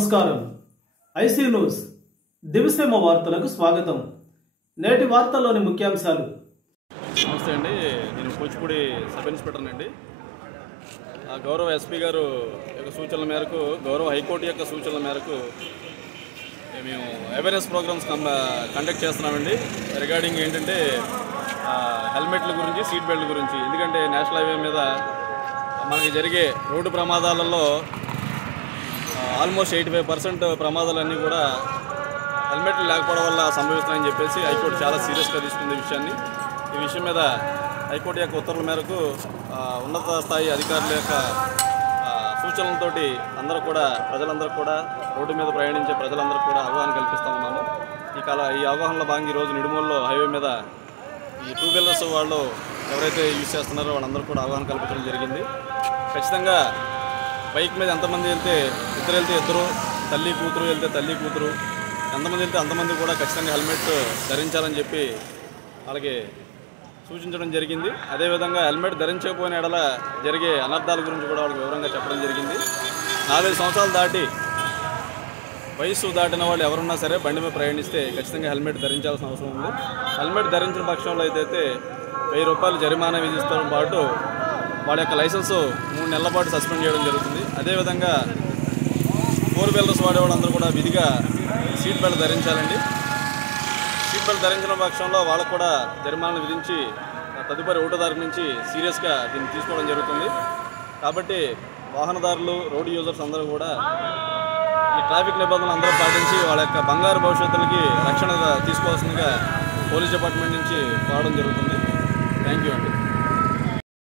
నమస్కారం. IC news దివిసేమ వార్తలకు స్వాగతం. నేటి వార్తల్లోని ముఖ్యాంశాలు. నమస్తే అండి, నేను కూచిపూడి సబ్ ఇన్స్పెక్టర్ అండి. గౌరవ ఎస్పీ గారు యొక్క సూచనల మేరకు, గౌరవ హైకోర్టు యొక్క సూచనల మేరకు మేము అవేర్నెస్ ప్రోగ్రామ్స్ కండక్ట్ చేస్తున్నామండి. రిగార్డింగ్ ఏంటంటే హెల్మెట్ల గురించి, సీట్ బెల్ట్ గురించి. ఎందుకంటే నేషనల్ హైవే మీద మనకి జరిగే రోడ్డు ప్రమాదాలలో ఆల్మోస్ట్ 85% ప్రమాదాలన్నీ కూడా హెల్మెట్లు లేకపోవడం వల్ల సంభవిస్తున్నాయని చెప్పేసి హైకోర్టు చాలా సీరియస్గా తీసుకుంది విషయాన్ని. ఈ విషయం మీద హైకోర్టు యొక్క ఉత్తర్వుల మేరకు ఉన్నత స్థాయి అధికారుల యొక్క సూచనలతోటి ప్రజలందరూ కూడా రోడ్డు మీద ప్రయాణించే ప్రజలందరూ కూడా అవగాహన కల్పిస్తూ ఉన్నాము. ఈ అవగాహనలో భాగంగా ఈరోజు నిడుమూరులో హైవే మీద ఈ 2 వీలర్స్ వాళ్ళు ఎవరైతే యూజ్ చేస్తున్నారో వాళ్ళందరూ కూడా అవగాహన కల్పించడం జరిగింది. ఖచ్చితంగా బైక్ మీద ఎంతమంది వెళ్తే ఇద్దరు, తల్లి కూతురు వెళ్తే తల్లి కూతురు, ఎంతమంది వెళ్తే అంతమంది కూడా ఖచ్చితంగా హెల్మెట్ ధరించాలని చెప్పి వాళ్ళకి సూచించడం జరిగింది. అదేవిధంగా హెల్మెట్ ధరించకపోయిన ఎడల జరిగే అనర్థాల గురించి కూడా వాళ్ళకి వివరంగా చెప్పడం జరిగింది. 40 సంవత్సరాలు దాటి వయస్సు దాటిన వాళ్ళు ఎవరున్నా సరే బండి మీద ప్రయాణిస్తే ఖచ్చితంగా హెల్మెట్ ధరించాల్సిన అవసరం ఉంది. హెల్మెట్ ధరించిన పక్షంలో అయితే 1000 రూపాయలు జరిమానా విధించడం పాటు వాళ్ళ యొక్క లైసెన్సు 3 నెలల పాటు సస్పెండ్ చేయడం జరుగుతుంది. అదేవిధంగా 4 వీలర్స్ వాడేవాళ్ళందరూ కూడా విధిగా సీట్ బెల్ట్ ధరించాలండి. సీట్ బెల్ట్ ధరించిన పక్షంలో వాళ్ళకు కూడా జరిమానాలు విధించి తదుపరి 1వ తారీఖు నుంచి సీరియస్గా దీన్ని తీసుకోవడం జరుగుతుంది. కాబట్టి వాహనదారులు, రోడ్డు యూజర్స్ అందరూ కూడా ఈ ట్రాఫిక్ నిబంధనలు అందరూ పాటించి వాళ్ళ యొక్క బంగారు భవిష్యత్తులకి రక్షణ తీసుకోవాల్సిందిగా పోలీస్ డిపార్ట్మెంట్ నుంచి రావడం జరుగుతుంది. థ్యాంక్ యూ అండి.